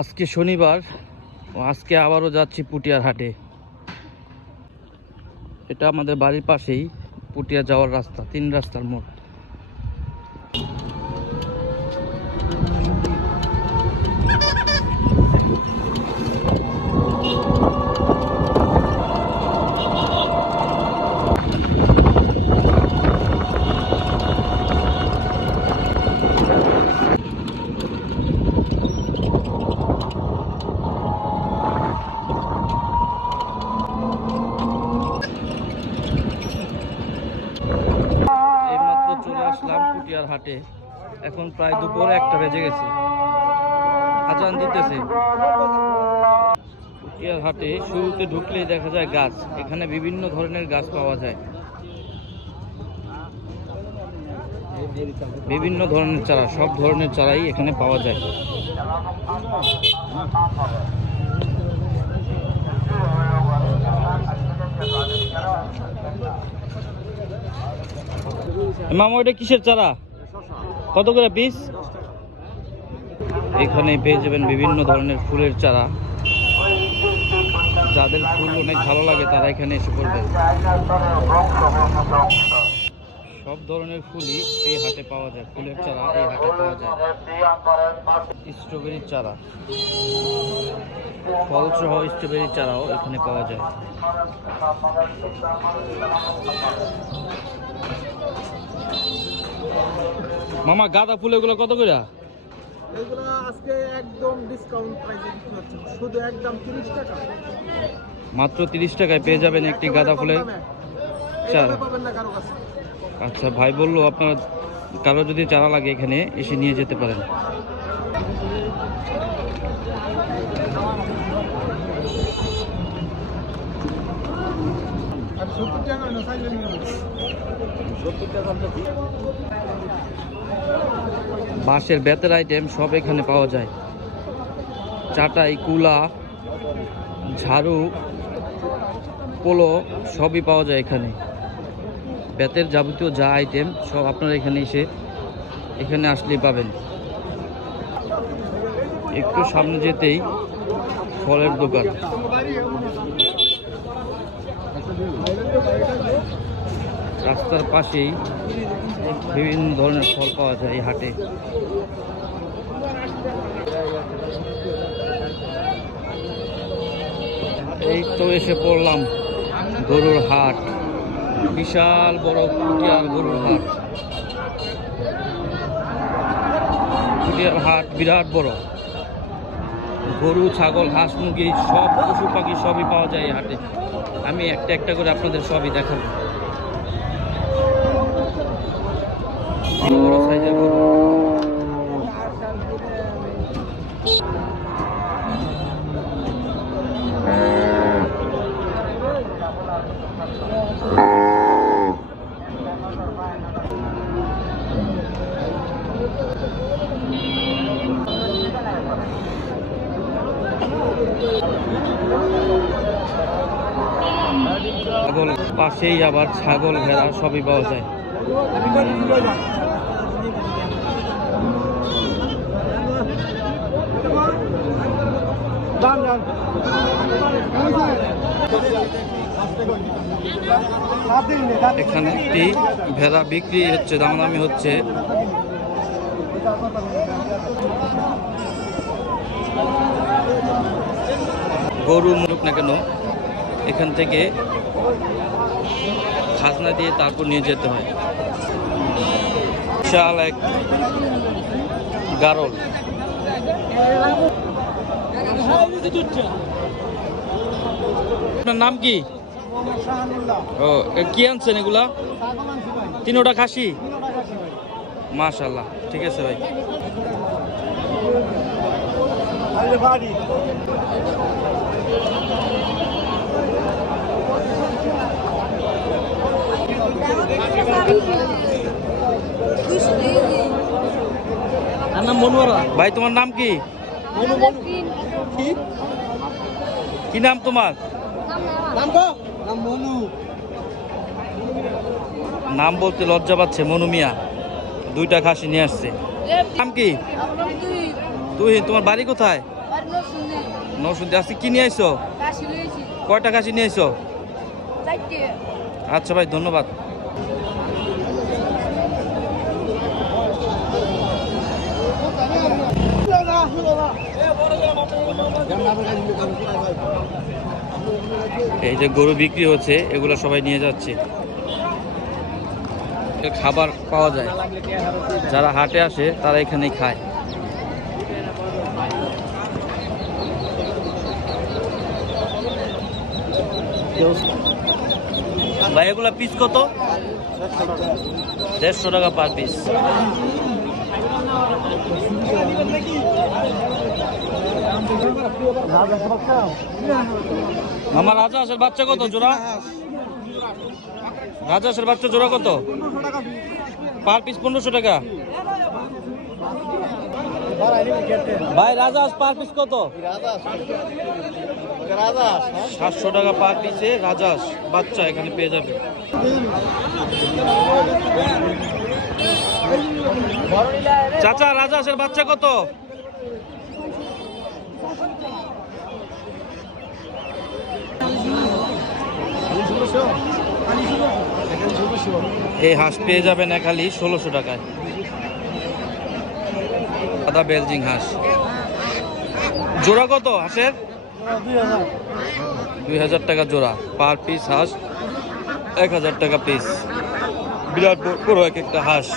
আজকে শনিবার, আজকে আবারও যাচ্ছি পুটিয়ার হাটে। এটা আমাদের বাড়ির পাশেই পুটিয়া যাওয়ার রাস্তা, 3 রাস্তার মোড়। চলে আসলাম পুটিয়ার হাটে। এখন প্রায় দুপুর 1টা বেজে গেছে, আজান দিতেছে। পুটিয়ার হাটে শুরুতে ঢুকলেই দেখা যায় গাছ। এখানে বিভিন্ন ধরনের গাছ পাওয়া যায়, বিভিন্ন ধরনের চারা, সব ধরনের চারাই এখানে পাওয়া যায়। মামা, ওইটা কিসের চারা? কত করে পিস? এখানে পেয়ে যাবেন বিভিন্ন ধরনের ফুলের চারা। যাদের ফুল অনেক ভালো লাগে তারা এখানে এসে পড়বেন। সব ধরনের ফুলই এই হাটে পাওয়া যায়। ফুলের চারা এই হাটে পাওয়া যায়। স্ট্রবেরির চারা, ফলসহ স্ট্রবেরির চারাও এখানে পাওয়া যায়। মামা, গাঁদা ফুল এগুলো কত করে? এগুলো আজকে একদম ডিসকাউন্ট প্রাইসে বিক্রি হচ্ছে, শুধু একদম 30 টাকা। মাত্র 30 টাকায় পেয়ে যাবেন একটি গাঁদা ফুলের চারা। আচ্ছা, ভাই বললো আপনার কারো যদি চারা লাগে এখানে এসে নিয়ে যেতে পারেন। বাঁশের বেতের আইটেম সব এখানে পাওয়া যায়। চাটাই, কুলা, ঝাড়ু, পোলো সবই পাওয়া যায় এখানে। বেতের যাবতীয় যা আইটেম সব আপনারা এখানে আসলেই পাবেন। একটু সামনে যেতেই ফলের দোকান। রাস্তার পাশেই বিভিন্ন ধরনের ফল পাওয়া যায় এই হাটে। এই তো এসে পড়লাম গরুর হাট। বিশাল বড় পুটিয়ার গরুর হাট। পুটিয়ার হাট বিরাট বড়। গরু, ছাগল, হাঁস, মুরগি সব পশু পাখি সবই পাওয়া যায় এই হাটে। আমি একটা একটা করে আপনাদের সবই দেখাবো। বড় সাইজের গরু। ছাগল পাশেই আবার ছাগল, ভেড়া সবই পাওয়া যায়। এখানে একটি ভেড়া বিক্রি হচ্ছে, দামাদামি হচ্ছে। গরু মুরুক না কেন এখান থেকে খাজনা দিয়ে তারপর নিয়ে যেতে হয়। বিশাল এক গারল। আপনার নাম কি? ও, কি আনছেন এগুলা? 3টা খাসি? মাশাআল্লাহ, ঠিক আছে ভাই। ভাই, তোমার নাম কি? কি নাম তোমার? নাম বলতে লজ্জা পাচ্ছে। মনু মিয়া 2টা খাসি নিয়ে আসছে। নাম কি? তুই, তোমার বাড়ি কোথায়? নৌশুদ্ধি আজকে কি নিয়ে আইছো? কয়টা খাসি নিয়ে আইছো? আচ্ছা ভাই, ধন্যবাদ। এই যে গরু বিক্রি হচ্ছে, এগুলো সবাই নিয়ে যাচ্ছে। খাবার পাওয়া যায়, যারা হাটে আসে তারা এখানেই খায়। ভাই এগুলা পিস কত? 150 টাকা পার পিস। মামা রাজহাঁসের বাচ্চা কত জোড়া? রাজহাঁসের বাচ্চা জোড়া কত? পার পিস 1500 টাকা। ভাই রাজহাঁস পার পিস কত? 700 টাকা পার পিসে রাজহাঁস বাচ্চা এখানে পেয়ে যাবে। চাচা রাজহাঁসের বাচ্চা কত? এই হাঁস পেয়ে যাবেন খালি 1600 টাকায়। সাদা বেলজিং হাঁস জোড়া কত হাঁসের? 2000 টাকা জোড়া। পার পিস হাঁস 1000 টাকা পিস। বিরাট বড় এক একটা হাঁস।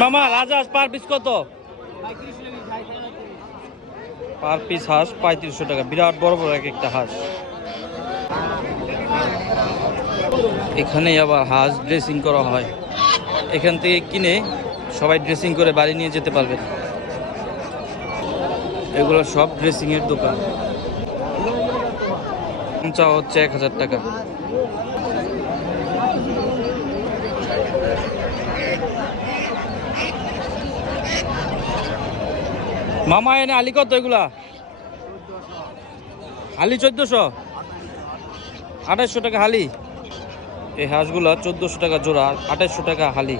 মামা রাজহাঁস পার পিস কত? পার পিস হাঁস 3500 টাকা। বিরাট বড় বড় এক একটা হাঁস। এখানেই আবার হাঁস ড্রেসিং করা হয়। এখান থেকে কিনে সবাই ড্রেসিং করে বাড়ি নিয়ে যেতে পারবেন। এগুলো সব ড্রেসিং এর দোকান। চা হচ্ছে 1000 টাকা। মামা এনে আলি কত এগুলা? হালি 1400, 2800 টাকা হালি। এই হাঁসগুলা 1400 টাকা জোড়া, 2800 টাকা হালি।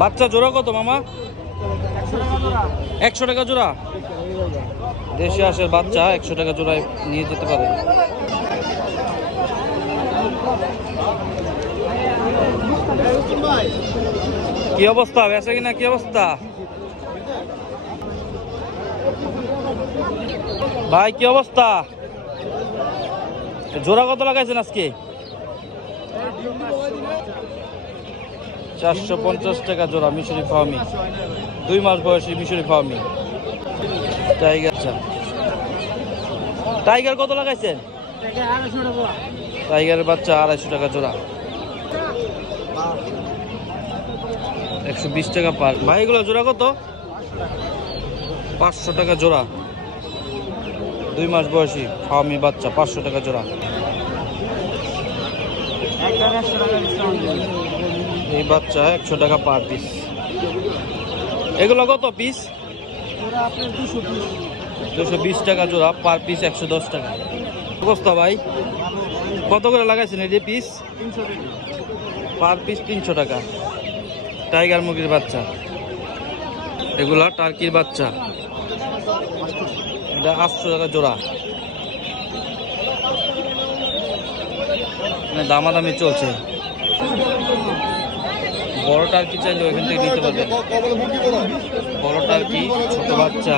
বাচ্চা জোড়া কত মামা? 100 টাকা জোড়া। দেশি হাঁসের বাচ্চা 100 টাকা জোড়ায় নিয়ে যেতে পারে। কি অবস্থা বেচা কিনা? কি অবস্থা ভাই? কি অবস্থা? জোড়া কত লাগাইছেন আজকে? 450 টাকা জোড়া মিশরি ফার্মি। 2 মাস বয়সী মিশরি ফার্মি। টাইগার কত লাগাইছেন? টাইগারের বাচ্চা 250 টাকা জোড়া। 120 টাকা পার। ভাই এগুলো জোড়া কত? 500 টাকা জোড়া। 2 মাস বয়সী ফার্মি বাচ্চা 500 টাকা জোড়া। এই বাচ্চা 100 টাকা পার পিস। এগুলো কত পিস? 220 টাকা জোড়া। পার পিস 110 টাকা। অবস্থা ভাই কত করে লাগাইছেন এই যে পিস? পার পিস 300 টাকা। টাইগার মুরগির বাচ্চা। এগুলা টার্কির বাচ্চা। এটা 800 টাকা জোড়া। দামাদামি চলছে। বড় টার্কি চাইলে ওইখান থেকে নিতে পারবেন। বড় টার্কি, ছোট বাচ্চা।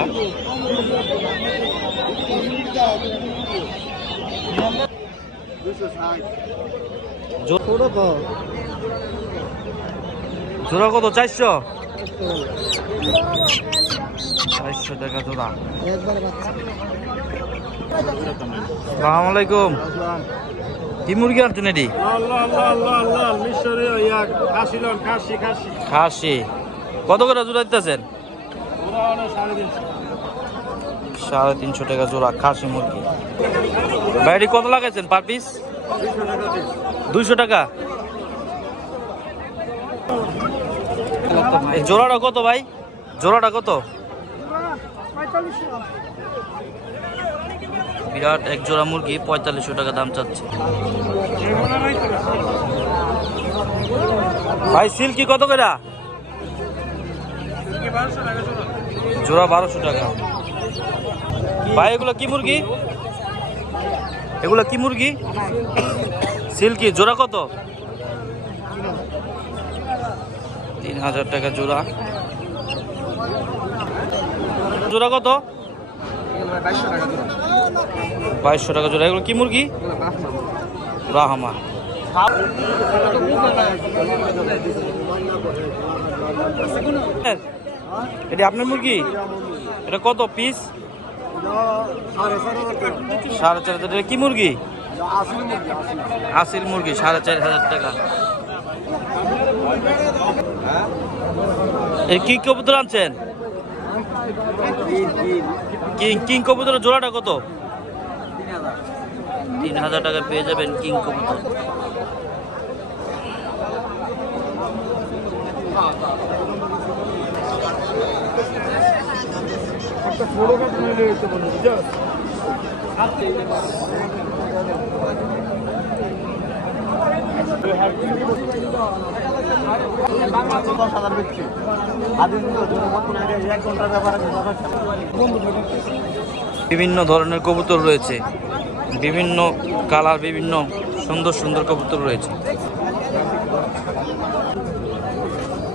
জোড়া কত? 400 টাকা জোড়া। আসসালামু আলাইকুম। কি মুরগি আনছেন এটি? খাসি। কত করে জোড়া দিতেছেন? 350 টাকা জোড়া খাসি মুরগি। বাইরে কত লাগাইছেন পার পিস? 200 টাকা। এই জোড়াটা কত ভাই? জোড়াটা কত? বিরাট এক জোড়া মুরগি 4500 টাকা দাম চাচ্ছে। ভাই সিল্কি কত করে? জোড়া 1200 টাকা। ভাই এগুলো কি মুরগি? এগুলো কি মুরগি? সিল্কি জোড়া কত? 3000 টাকা জোড়া। জোড়া কত? 2200 টাকা জোড়া। এগুলো কি মুরগি? ব্রাহ্মা। এটা আপনার মুরগি? এটা কত পিস? 4500। এটা কি মুরগি? আসিল মুরগি 4500 টাকা। এই কি কবুতর আনছেন? কিং কবুতরের জোড়াটা কত? 3000 টাকা পেয়ে যাবেন কিং কবুতর। বিভিন্ন ধরনের কবুতর রয়েছে, বিভিন্ন কালার, বিভিন্ন সুন্দর সুন্দর কবুতর রয়েছে।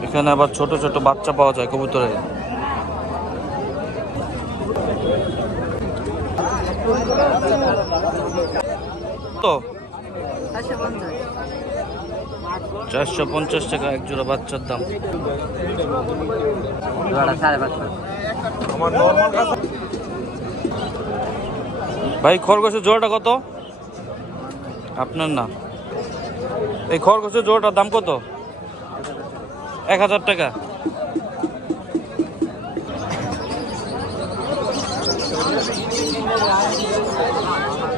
এখানে আবার ছোট ছোট বাচ্চা পাওয়া যায় কবুতরের। তো 450 টাকা এক জোড়া বাচ্চার দাম। ভাই খরগোশের জোড়াটা কত? আপনার না। এই খরগোশের জোড়াটার দাম কত? 1000 টাকা।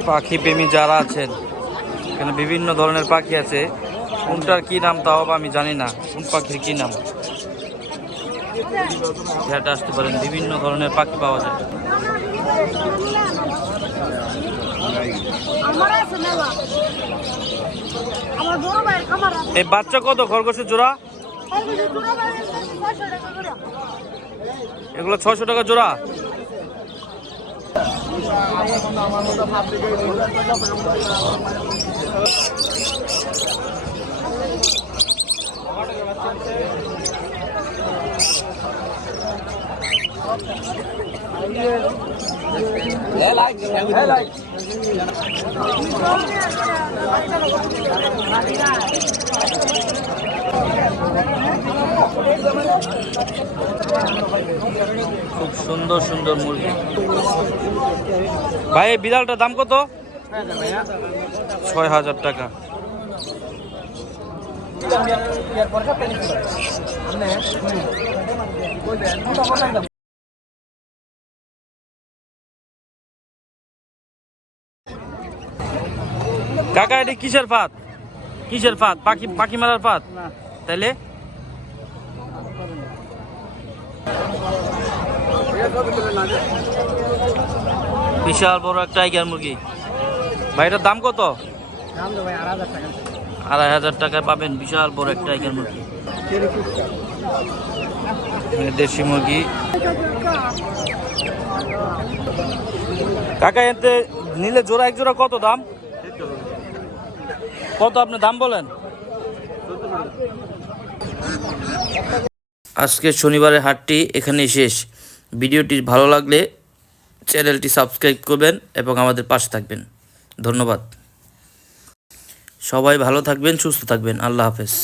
পাখি প্রেমী যারা আছেন, এখানে বিভিন্ন ধরনের পাখি আছে। কোনটার কি নাম তাও আমি জানি না, কোন পাখির কি নাম। এটা আসতে পারেন, বিভিন্ন ধরনের পাখি পাওয়া যায়। এই বাচ্চা কত খরগোশের জোড়া? এগুলো 600 টাকা জোড়া। খুব সুন্দর সুন্দর মুরগি। ভাই এই বিড়ালটার দাম কত? 6000 টাকা। কাকা এটি কিসের ফাঁদ? কিসের ফাঁদ? পাখি মারার ফাঁদ? তাইলে বিশাল বড় একটা টাইগার মুরগি। ভাই এটার দাম কত? 2500 টাকায় পাবেন বিশাল বড় একটা টাইগার মুরগি। দেশি মুরগি। কাকা এতে নিলে জোড়া এক জোড়া কত দাম? কত আপনি দাম বলেন? আজকে শনিবারের হাটটি এখানেই শেষ। ভিডিওটি ভালো লাগলে চ্যানেলটি সাবস্ক্রাইব করবেন এবং আমাদের পাশে থাকবেন। ধন্যবাদ। সবাই ভালো থাকবেন, সুস্থ থাকবেন। আল্লাহ হাফেজ।